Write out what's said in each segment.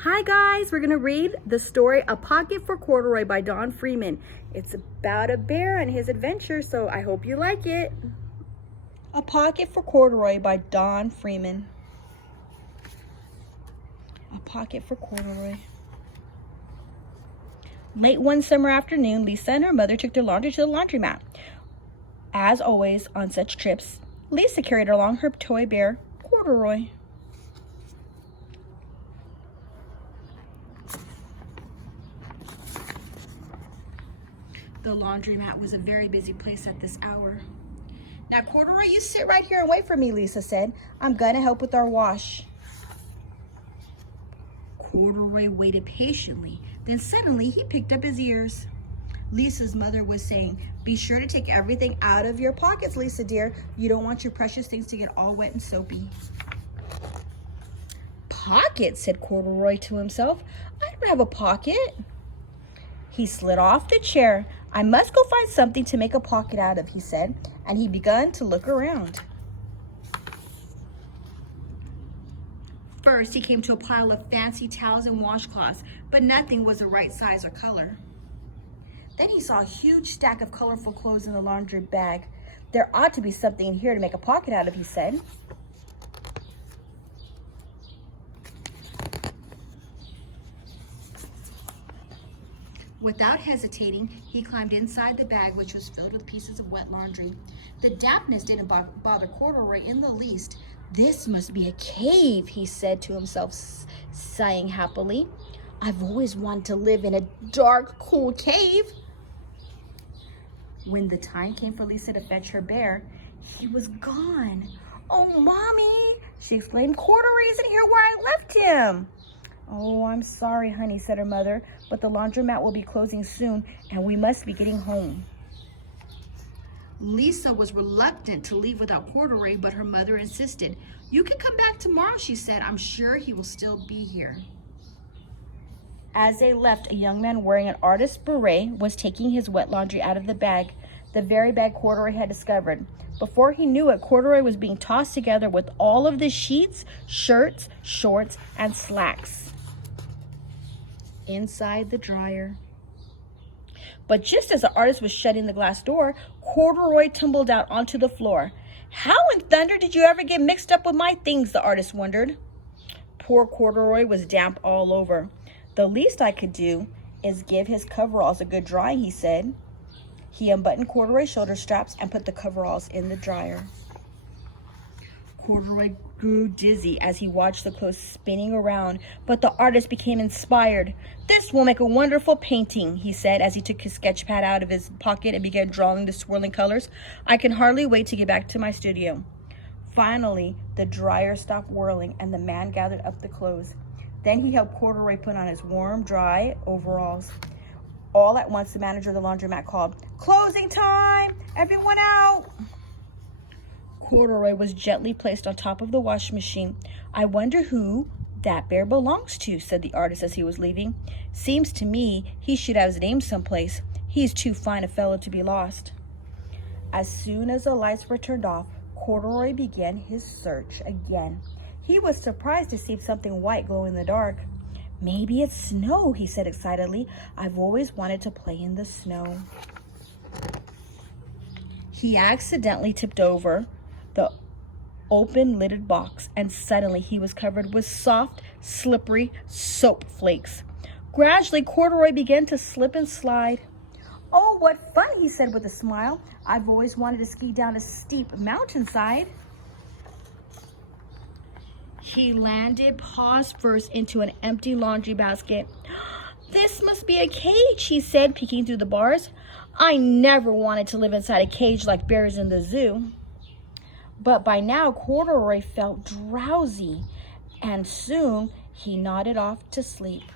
Hi guys, we're gonna read the story A Pocket for Corduroy by Don Freeman. It's about a bear and his adventure, so I hope you like it. A Pocket for Corduroy by Don Freeman. A Pocket for Corduroy. Late one summer afternoon, Lisa and her mother took their laundry to the laundromat. As always on such trips, Lisa carried along her toy bear, Corduroy. The laundromat was a very busy place at this hour. Now, Corduroy, you sit right here and wait for me, Lisa said. I'm gonna help with our wash. Corduroy waited patiently. Then suddenly he picked up his ears. Lisa's mother was saying, "Be sure to take everything out of your pockets, Lisa dear. You don't want your precious things to get all wet and soapy." "Pocket," said Corduroy to himself. "I don't have a pocket." He slid off the chair. "I must go find something to make a pocket out of," he said, and he began to look around. First, he came to a pile of fancy towels and washcloths, but nothing was the right size or color. Then he saw a huge stack of colorful clothes in the laundry bag. "There ought to be something in here to make a pocket out of," he said. Without hesitating, he climbed inside the bag, which was filled with pieces of wet laundry. The dampness didn't bother Corduroy in the least. "This must be a cave," he said to himself, sighing happily. "I've always wanted to live in a dark, cool cave." When the time came for Lisa to fetch her bear, he was gone. "Oh, Mommy," she exclaimed, "Corduroy isn't here where I left him." "Oh, I'm sorry, honey," said her mother, "but the laundromat will be closing soon, and we must be getting home." Lisa was reluctant to leave without Corduroy, but her mother insisted. "You can come back tomorrow," she said. "I'm sure he will still be here." As they left, a young man wearing an artist's beret was taking his wet laundry out of the bag, the very bag Corduroy had discovered. Before he knew it, Corduroy was being tossed together with all of the sheets, shirts, shorts, and slacks inside the dryer. But just as the artist was shutting the glass door, Corduroy tumbled out onto the floor. "How in thunder did you ever get mixed up with my things?" the artist wondered. Poor Corduroy was damp all over. "The least I could do is give his coveralls a good drying," he said. He unbuttoned Corduroy's shoulder straps and put the coveralls in the dryer. Corduroy grew dizzy as he watched the clothes spinning around, but the artist became inspired. "This will make a wonderful painting," he said as he took his sketch pad out of his pocket and began drawing the swirling colors. "I can hardly wait to get back to my studio." Finally, the dryer stopped whirling and the man gathered up the clothes. Then he helped Corduroy put on his warm, dry overalls. All at once, the manager of the laundromat called, "Closing time! Everyone out!" Corduroy was gently placed on top of the washing machine. "I wonder who that bear belongs to," said the artist as he was leaving. "Seems to me he should have his name someplace. He's too fine a fellow to be lost." As soon as the lights were turned off, Corduroy began his search again. He was surprised to see something white glow in the dark. "Maybe it's snow," he said excitedly. "I've always wanted to play in the snow." He accidentally tipped over the open lidded box, and suddenly he was covered with soft, slippery soap flakes. Gradually, Corduroy began to slip and slide. "Oh, what fun," he said with a smile. "I've always wanted to ski down a steep mountainside." He landed paws first into an empty laundry basket. "This must be a cage," he said, peeking through the bars. "I never wanted to live inside a cage like bears in the zoo." But by now, Corduroy felt drowsy, and soon he nodded off to sleep.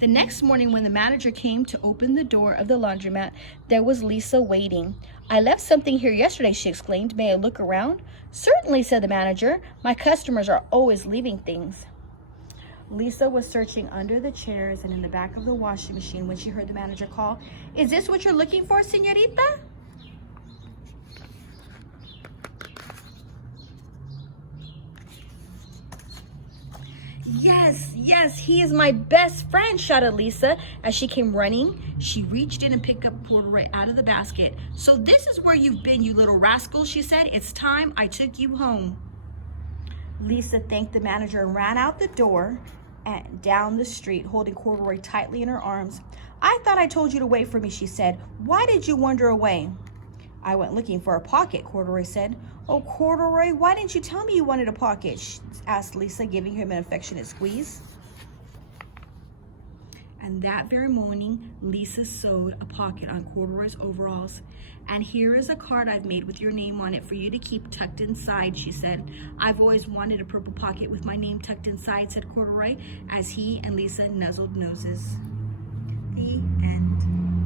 The next morning, when the manager came to open the door of the laundromat, there was Lisa waiting. "I left something here yesterday," she exclaimed. "May I look around?" "Certainly," said the manager. "My customers are always leaving things." Lisa was searching under the chairs and in the back of the washing machine when she heard the manager call, "Is this what you're looking for, señorita?" Yes, yes, he is my best friend, shouted Lisa. As she came running, she reached in and picked up Corduroy out of the basket. So this is where you've been, you little rascal, she said. It's time I took you home. Lisa thanked the manager and ran out the door and down the street, holding Corduroy tightly in her arms. I thought I told you to wait for me, she said. Why did you wander away? I went looking for a pocket, Corduroy said. Oh, Corduroy, why didn't you tell me you wanted a pocket? Asked Lisa, giving him an affectionate squeeze. And that very morning, Lisa sewed a pocket on Corduroy's overalls. And here is a card I've made with your name on it for you to keep tucked inside, she said. I've always wanted a purple pocket with my name tucked inside, said Corduroy, as he and Lisa nuzzled noses. The end.